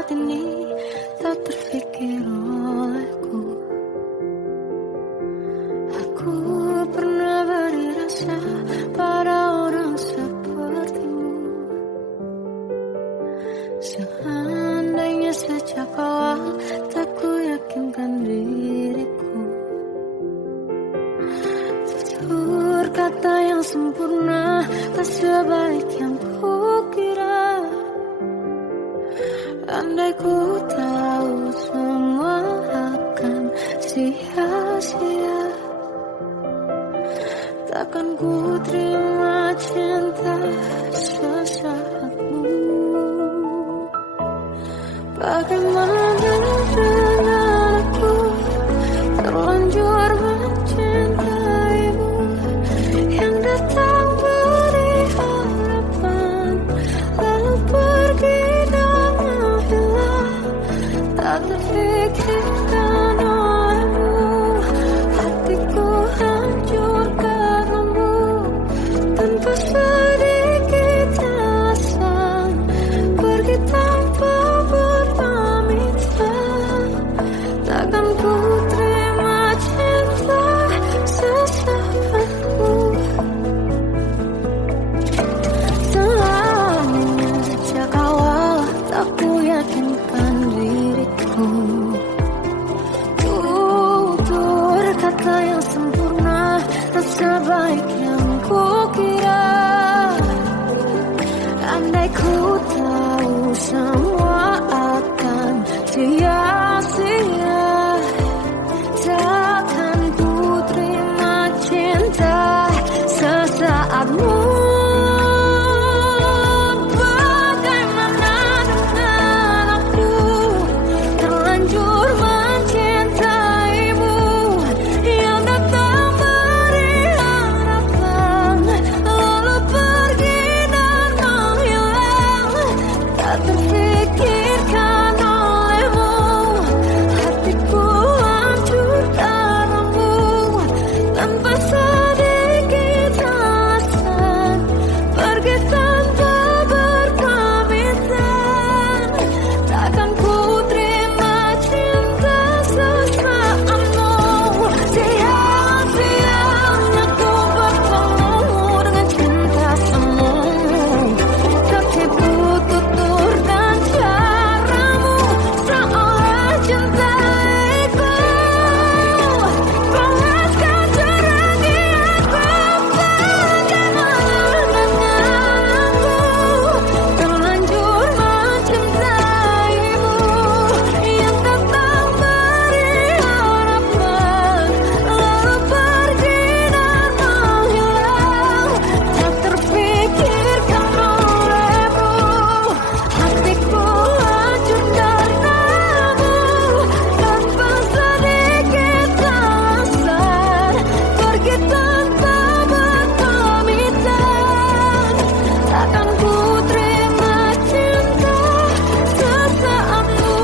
saat ini tak terfikir olehku. Aku pernah beri rasa pada orang sepertimu. Seandainya sejak awal tak ku yakinkan diriku. Tutur kata yang sempurna tak sebaik yang kukira. Andai ku tahu semua akan sia-sia, takkan ku terima cinta sesaatmu. Bagaimana dengan aku terlanjur mencintaimu, yang datang beri harapan lalu pergi dan menghilang. Tak terfikirkan olehmu, hatiku hancur karenamu. Tanpa sedikit alasan pergi tanpa berpamitan. Takkan ku terima cinta sesaatku. Selamanya sejak awal tak ku yakinkan diriku. Tutur kata yang sempurna tak sebaik yang kukira. Andai ku tahu semua akan sia-sia, takkan ku terima cinta sesaatmu. Bagaimana dengan aku terlanjur mencintaimu, yang datang beri harapan lalu pergi dan menghilang. Tak terfikirkan olehmu, hatiku hancur karenamu. Tanpa sedikit alasan pergi tanpa berpamitan. Takkan ku terima cinta sesaatmu. Sia-sianya ku bertemu dengan cinta semu. Tertipu tutur dan caramu, seolah cintaiku. Balaskan ceragi aku. Bagaimana dengan aku terlanjur mencintaimu, yang datang beri harapan lalu pergi dan menghilang. Tak terfikirkan olehmu, hatiku hancur karenamu. Tanpa sedikit alasan pergi tanpa berpamitan. Takkan ku terima cinta sesaatmu.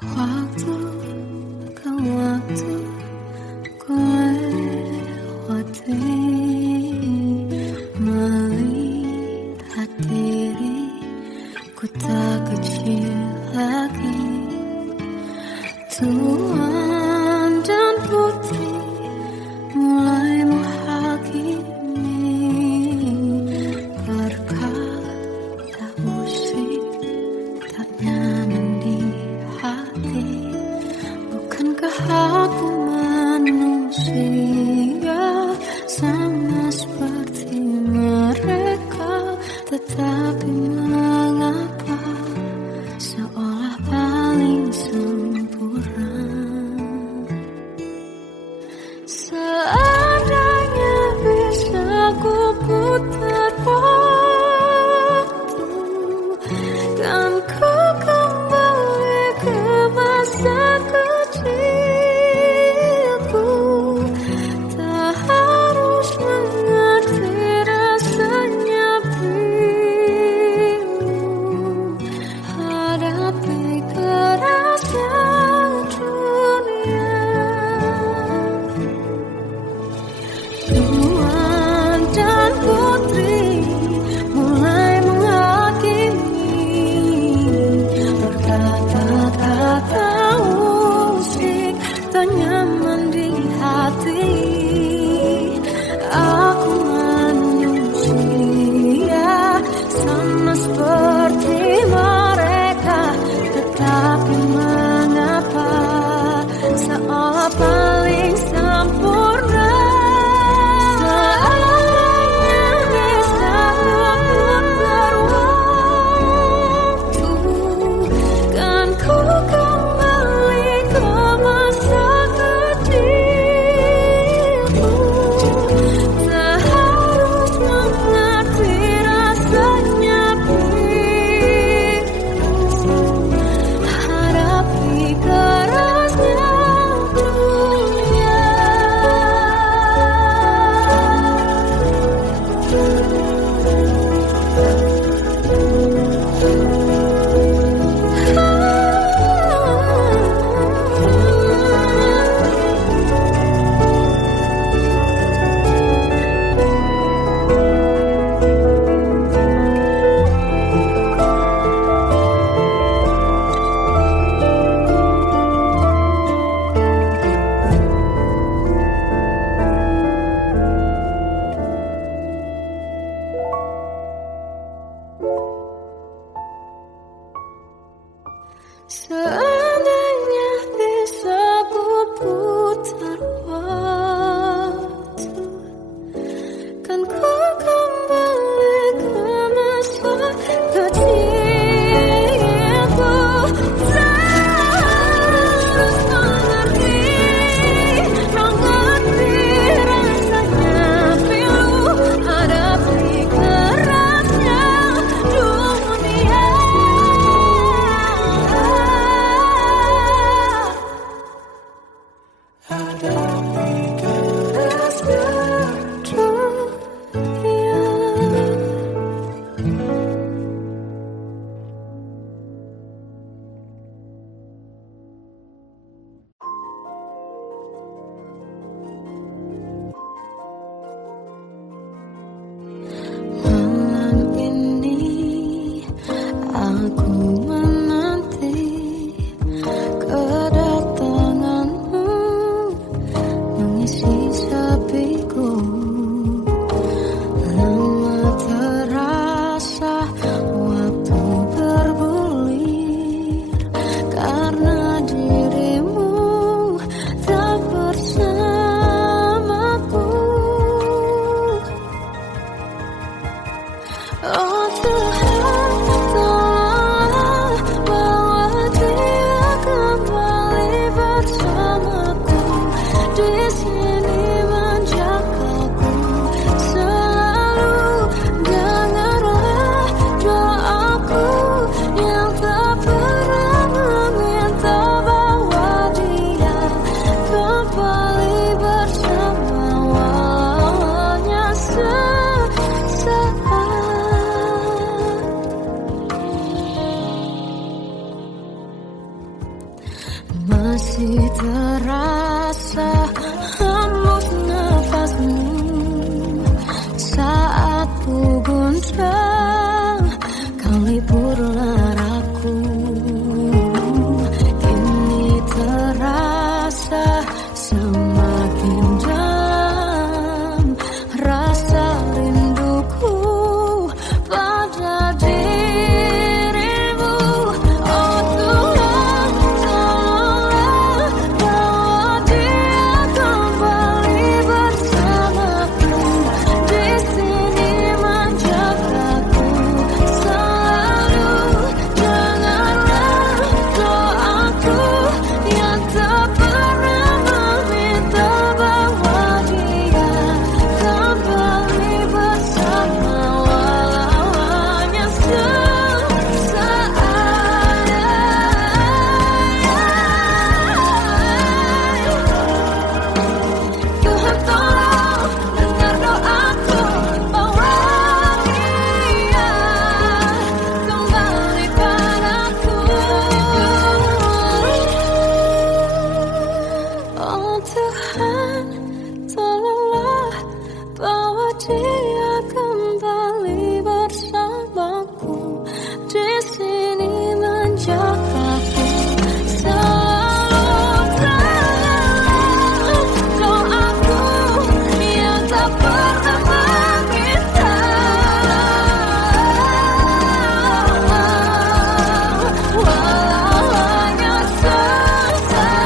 Waktu ke waktu ku lewati, melihat diri ku tak kecil lagi. Tuan dan putri mulai menghakimi. Berkata musik tak nyaman di hati. Bukankah aku manusia sama seperti mereka? Tetapi mengapa seolah paling sempurna? mengisi sepiku. Lama terasa waktu bergulir karena dirimu tak bersamaku. Oh Tuhan, tolonglah bawa dia kembali bersamaku. Di sini menjagaku selalu. Dengarlah doaku yang tak pernah meminta, bawa dia kembali bersama walaunya sesaat. Masih terasa hembus nafasmu saat ku guncang, kau liburlah aku. Kini terasa semakin dalam rasa rinduku pada dirimu. Oh Tuhan, tolonglah bawa dia kembali bersamaku. Di sini menjagaku selalu. Dengarlah doaku yang tak pernah meminta, bawa dia kembali bersama walaunya sesaat. Tuhan tolong dengar doaku, bawa dia kembali padaku. Oh Tuhan, tolonglah bawa dia kembali bersamaku. Di sini menjagaku selalu. Doaku yang tak pernah meminta, walaunya sesaat.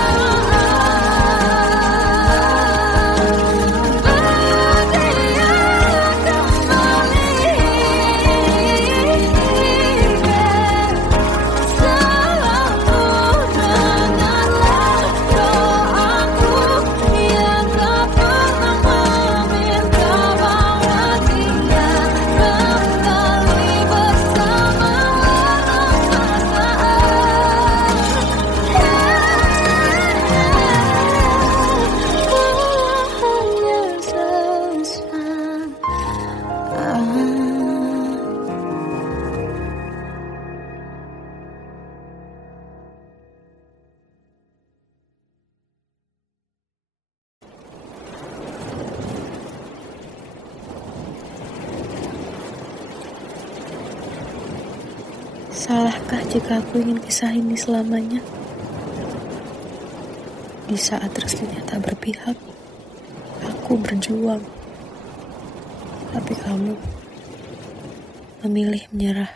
Salahkah jika aku ingin kisah ini selamanya? Di saat restunya tak berpihak, aku berjuang. Tapi kamu memilih menyerah.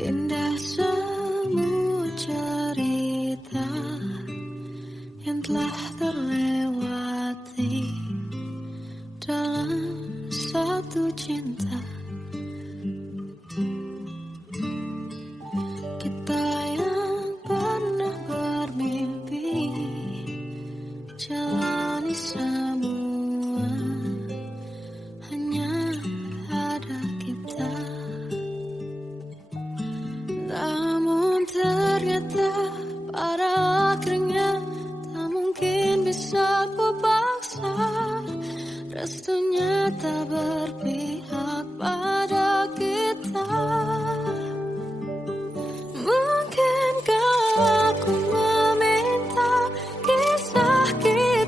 Indah semua cerita yang telah terlewati dalam satu cinta. Kita yang pernah bermimpi jalani semua, hanya ada kita. Namun ternyata pada akhirnya tak mungkin bisa ku paksa. Restunya tak berpihak pada kita. Mungkinkah aku meminta kisah kita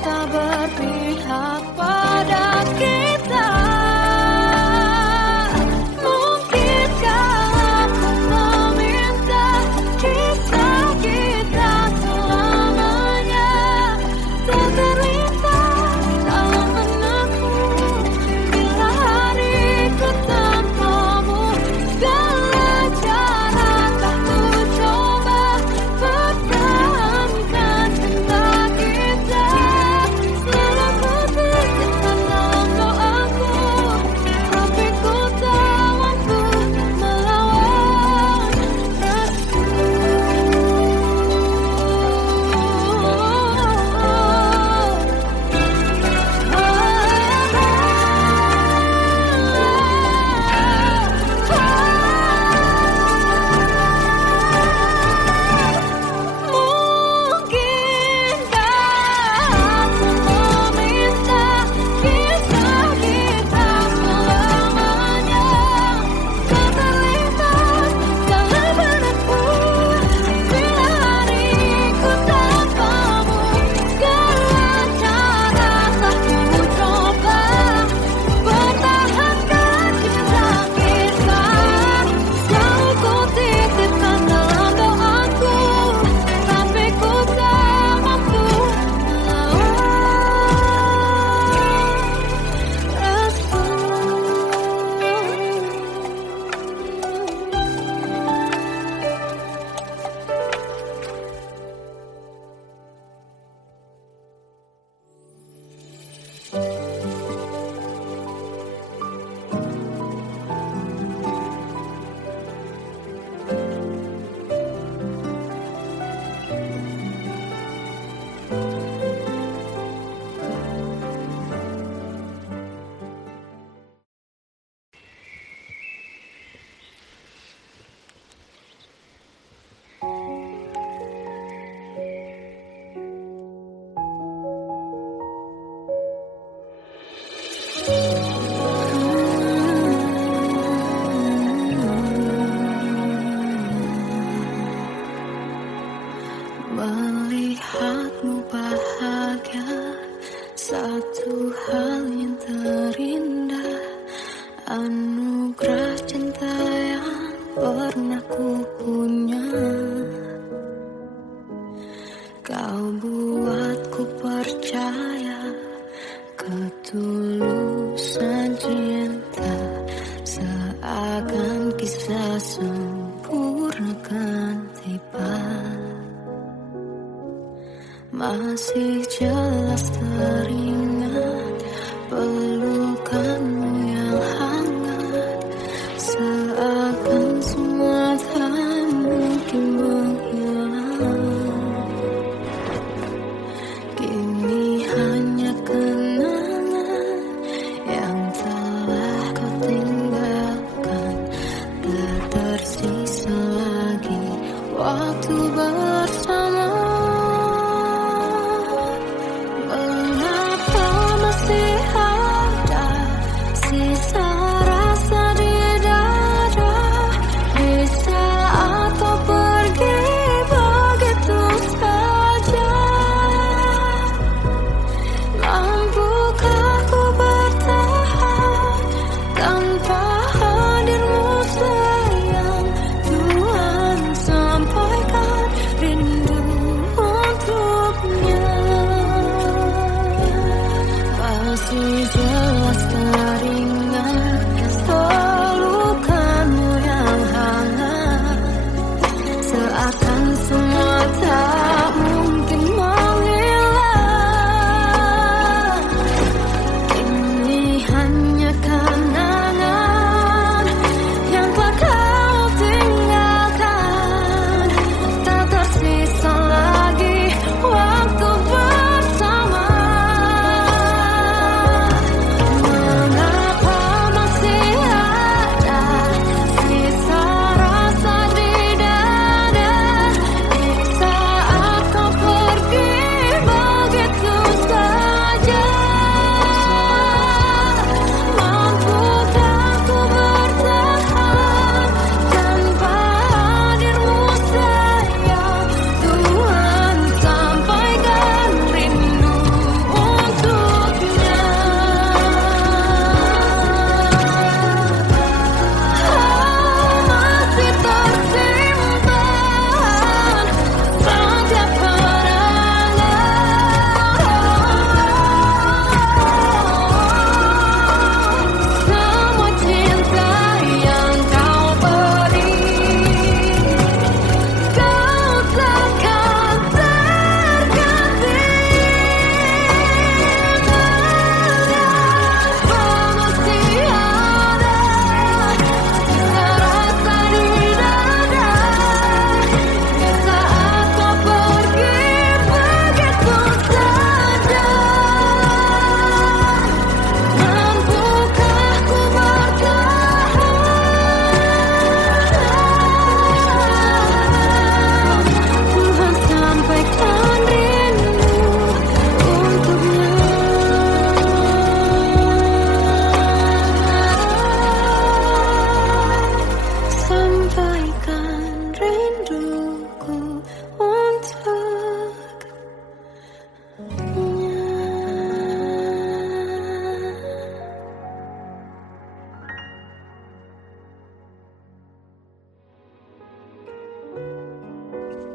tak berpihak pada kita. Mungkinkah aku meminta kisah kita selamanya tak terlintas dalam benakku bila hariku tanpamu. Segala cara tak ku coba pertahankan cinta kita. Selalu ku titipkan dalam doaku, tapi ku tak mampu melawan Mungkinkah aku meminta kisah kita selamanya tak terlintas dalam benakku bila hariku tanpamu. Segala cara tak ku coba pertahankan cinta kita. Selalu ku titipkan dalam doaku, tapi ku tak mampu melihatmu bahagia. Satu hal yang terindah, anugerah cinta yang pernah ku punya. Kau buatku percaya ketulusan cinta, seakan kisah sempurna kan tiba. Masih jelas teringat pelukanmu yang hangat, seakan semua tak mungkin menghilang. Kini hanya kenangan yang telah kau tinggalkan, tak tersisa lagi waktu bersama. Masih jelas teringat pelukanmu yang hangat, seakan semua tak mungkin menghilang. Ini hanya kenangan yang telah kau tinggalkan, tak tersisa lagi waktu bersama.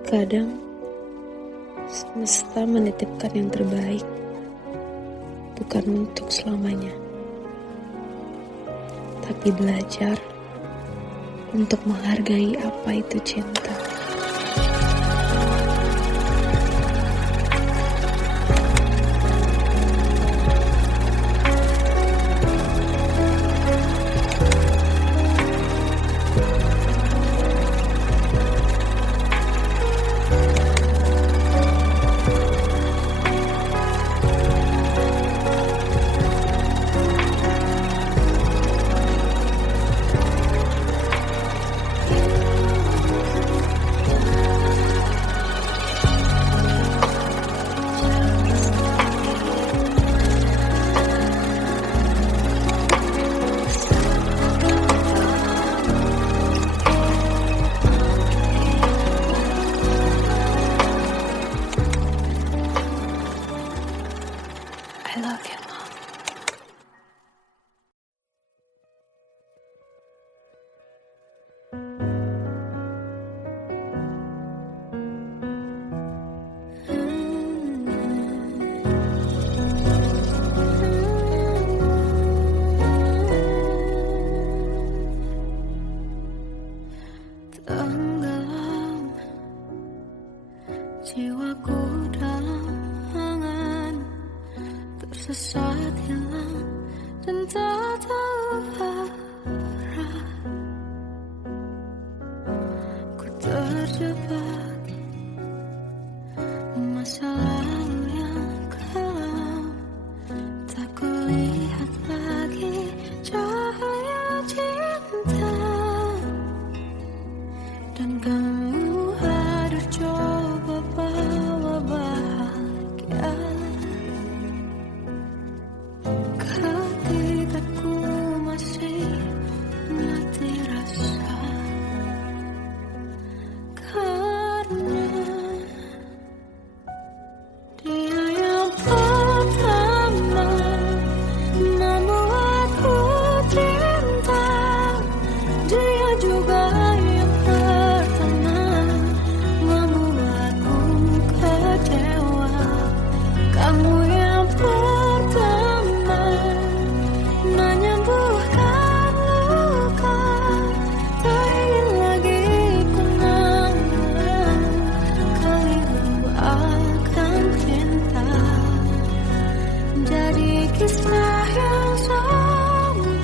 Kadang semesta menitipkan yang terbaik, bukan untuk selamanya, tapi belajar untuk menghargai apa itu cinta. I love you, Mom. Tenggelam jiwaku dalam angan, tersesat hilang dan tak tahu arah. Ku terjebak masa lalu yang kelam, tak kulihat lagi cahaya cinta. Dan kamu hadir coba bawa bahagia ketika ku masih mati rasa. Karena dia yang pertama membuatku cinta, dia juga yang pertama membuatku kecewa. Kamu yang pertama menyembuhkan luka, tak ingin lagi ku mengulang keliru akan cinta. Jadi kisah yang sempurna,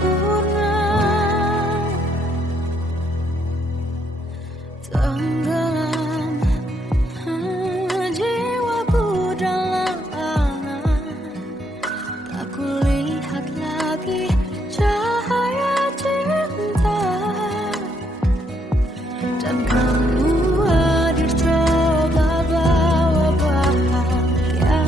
tenggelam jiwaku dalam angan, tak kulihat lagi cahaya cinta. Dan kamu hadir coba bawa bahagia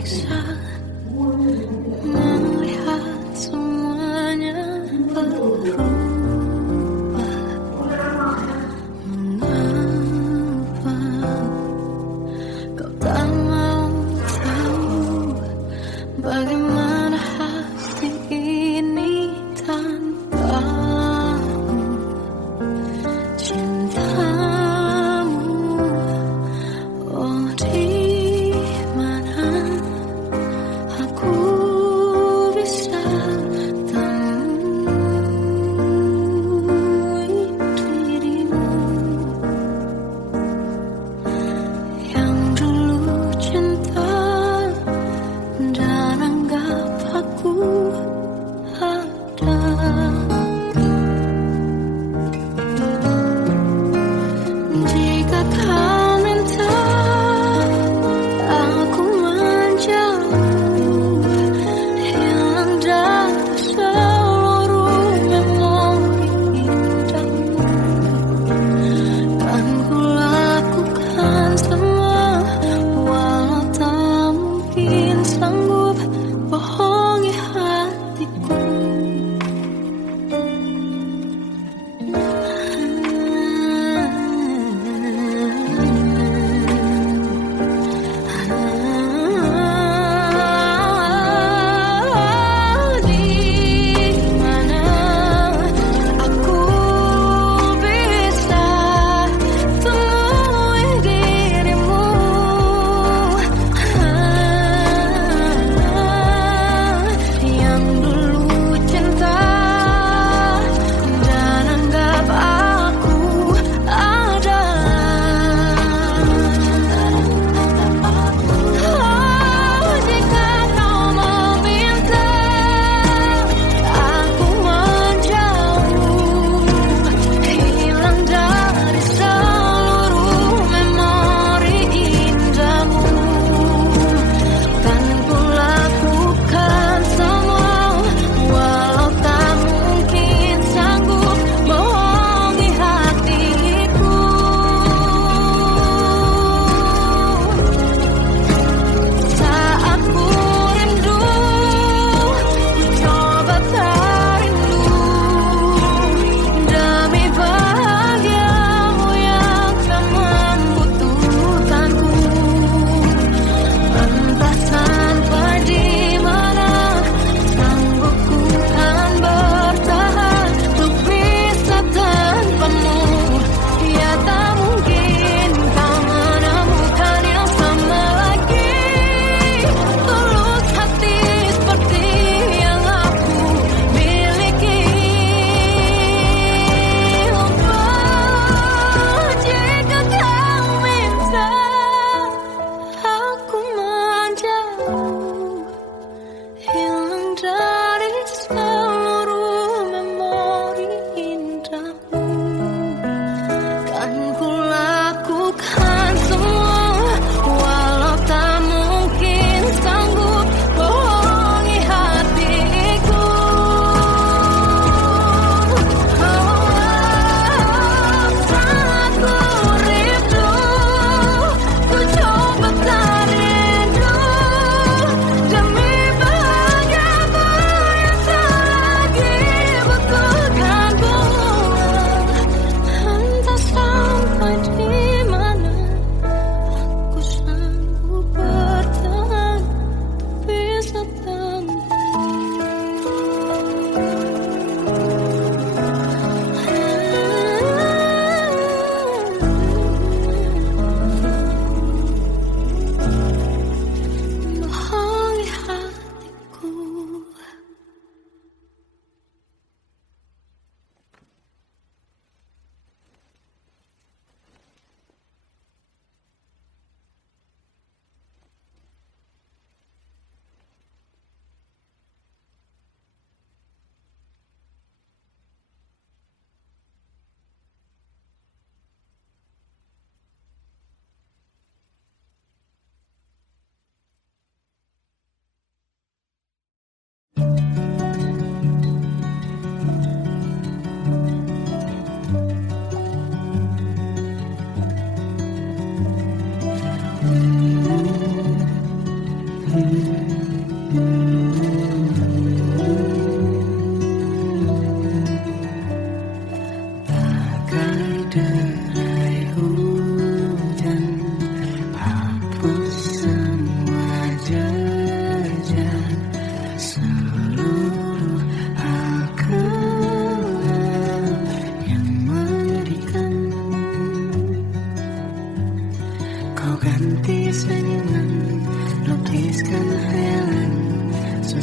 tersiksa melihat semuanya berubah. Mengapa kau tak mau tahu bagaimana hati ini tanpamu? Cintamu, oh di mana aku bisa temui dirimu yang dulu cinta dan enggak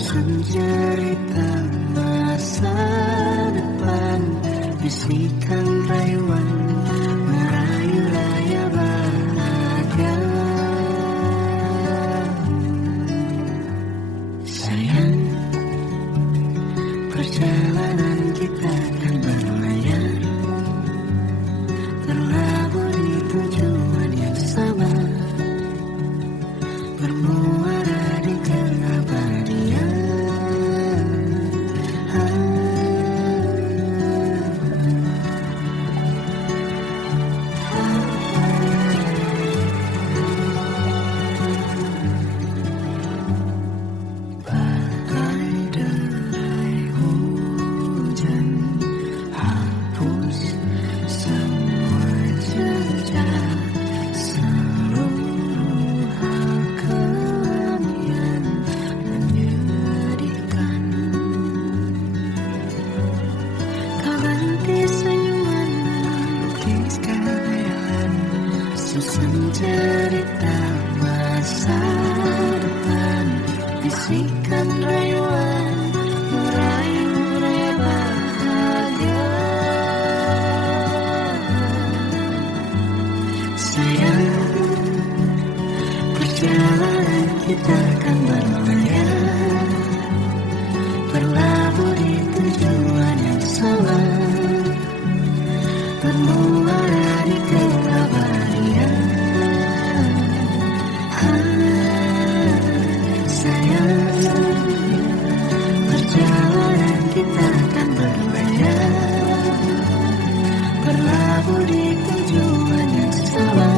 Susun cerita masa depan, bisikan rayuan, merayu raya bahagia. Sayang, perjalanan kita akan berlayar, berlabuh di tujuan yang sama, bermuara di keabadian. Bagai derai hujan, hapus semua jejak, seluruh hal kelam yang menyedihkan. Kau ganti senyuman, lukis khayalan, susun cerita masa depan, bisikan rayuan, merayu raya bahagia. Sayang, perjalanan kita akan berlayar, berlabuh di tujuan yang sama, bermuara di keabadian. Sayang, perjalanan kita akan berlayar, berlabuh di tujuan yang sama,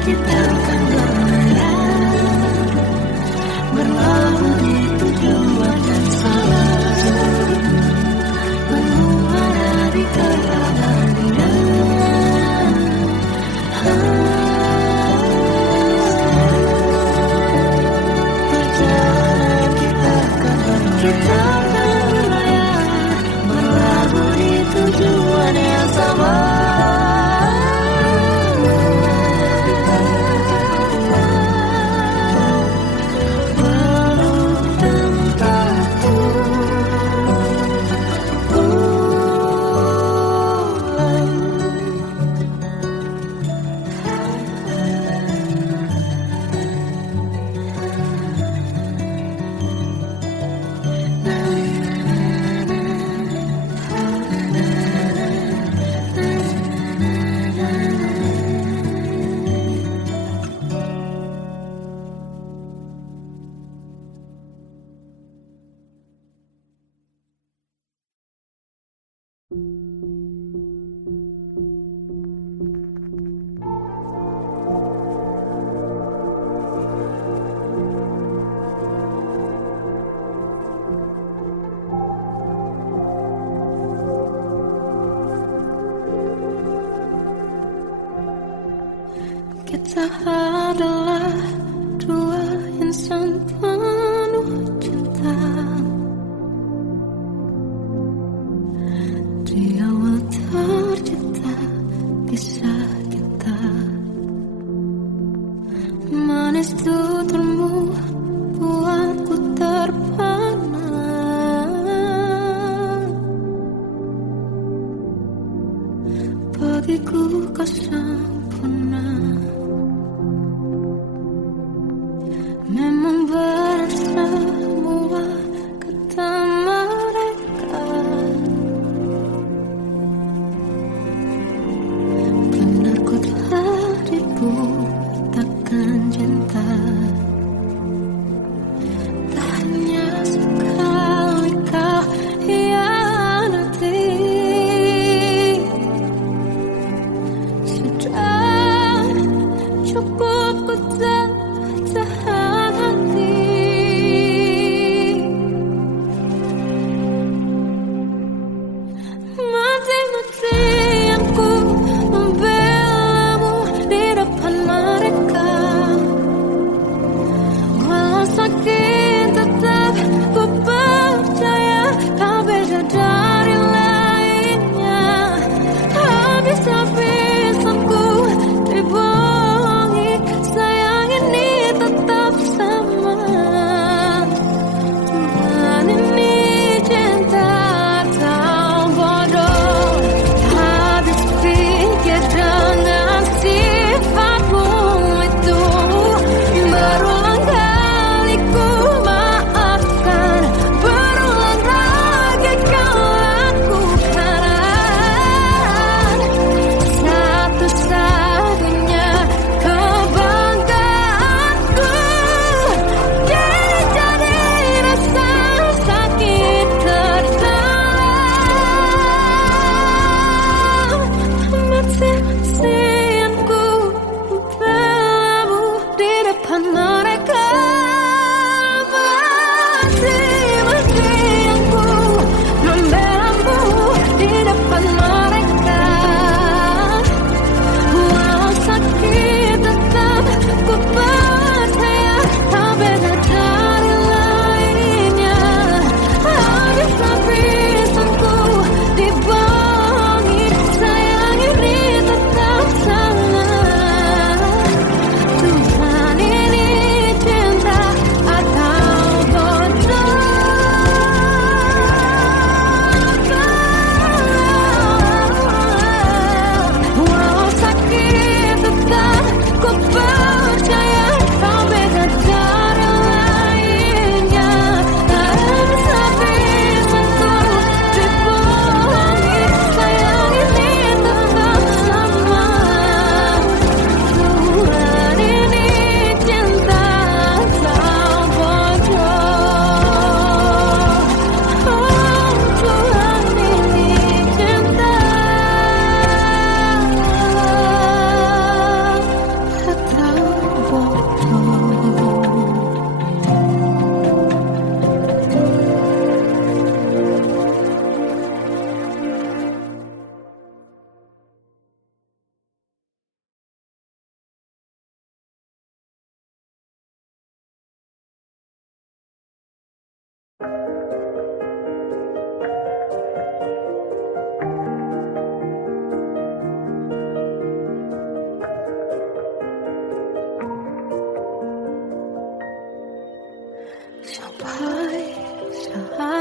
kita akan berlayar, berlabuh di tujuan yang sama, bermuara di keabadian. Perjalanan kita akan berlayar, berlabuh di tujuan yang sama. Kita adalah dua insan penuh cinta. Di awal tercipta kisah kita, manis tuturmu buatku terpana. Bagiku kau sempurna, memang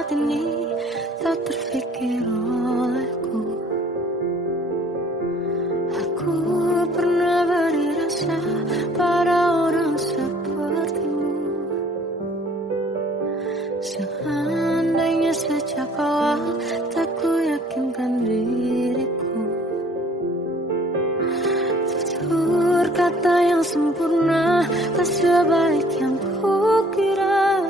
saat ini tak terfikir olehku. Aku pernah beri rasa pada orang sepertimu. Seandainya sejak awal tak ku yakinkan diriku, tutur kata yang sempurna tak sebaik yang ku kira.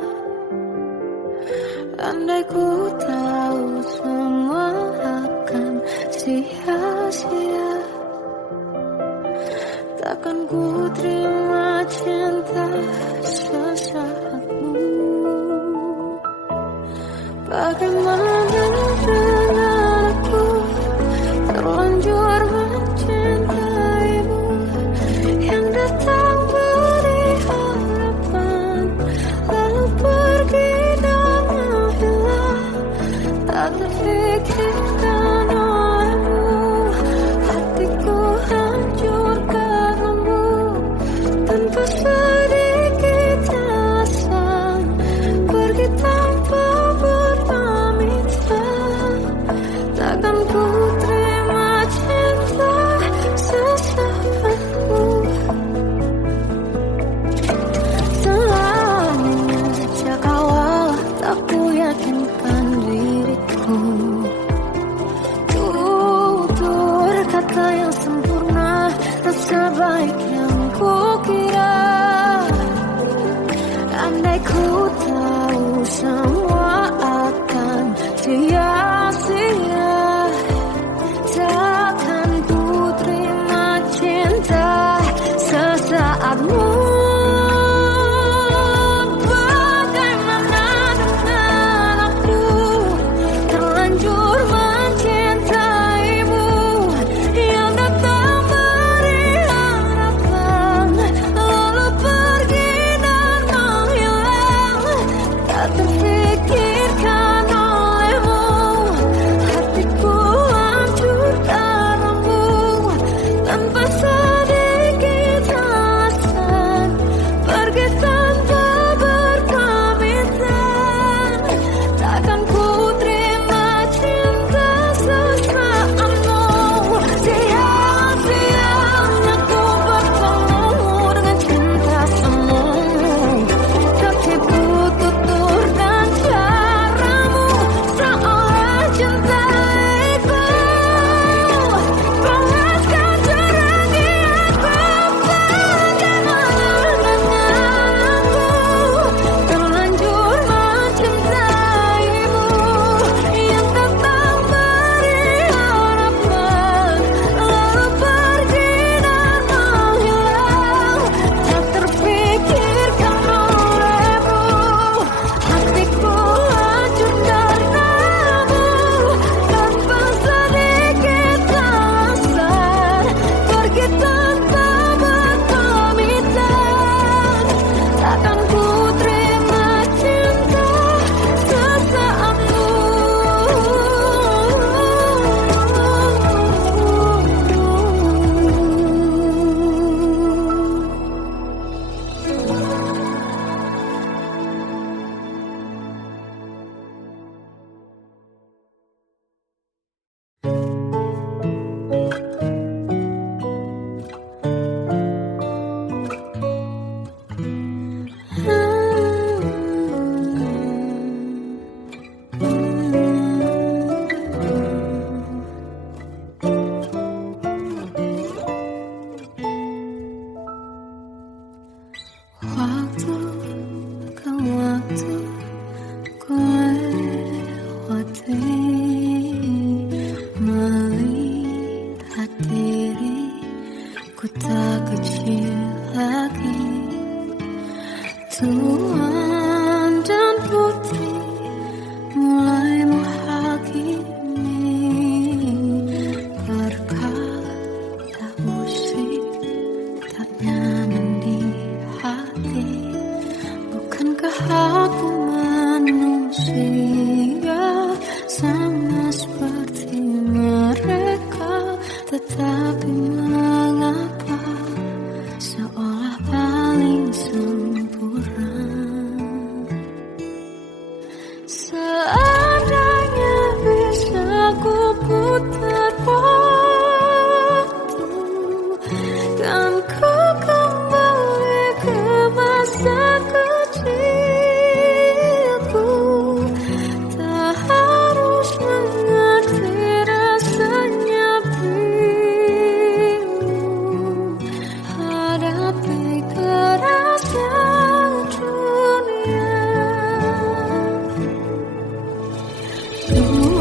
Andai ku tahu semua akan sia-sia, takkan ku terima cinta sesaatmu. Bagaimana dengan aku terlanjur mencintaimu, yang datang beri harapan lalu pergi dan menghilang, tak terfikirkan olehmu. Hatiku hancur karenamu tanpa sedikit alasan, pergi tanpa berpamitan. Takkan ku terima cinta sesaatmu. Selamanya sejak awal tak ku yakinkan diriku. Tutur kata yang sempurna tak sebaik yang ku kira. Andai ku tahu semua akan sia-sia, takkan ku terima cinta sesaatmu. Bagaimana dengan aku terlanjur mencintaimu, yang datang beri harapan lalu pergi dan menghilang, tak terfikirkan olehmu. Hatiku hancur karenamu tanpa sedikit alasan, pergi tanpa berpamitan. Takkan ku terima cinta sesaatmu. Sia-sia aku bertemu dengan cinta semu, tertipu tutur dan caramu, seolah cintaiku panaskan terangi aku. Bagaimana dengan aku terlanjur mencintaimu, yang datang beri harapan lalu pergi dan menghilang, tak terfikirkan olehmu. Hatiku hancur karenamu tanpa sedikit alasan, pergi tanpa berpamitan. Takkan ku terima cinta sesaatmu. Waktu ke waktu ku lewati, melihat diriku tak kecil lagi. Tuan dan putri mulai menghakimi, berkata musik tak nyaman di hati. Bukankah aku manusia sama seperti mereka, tetapi mengapa seolah paling sempurna? Oh.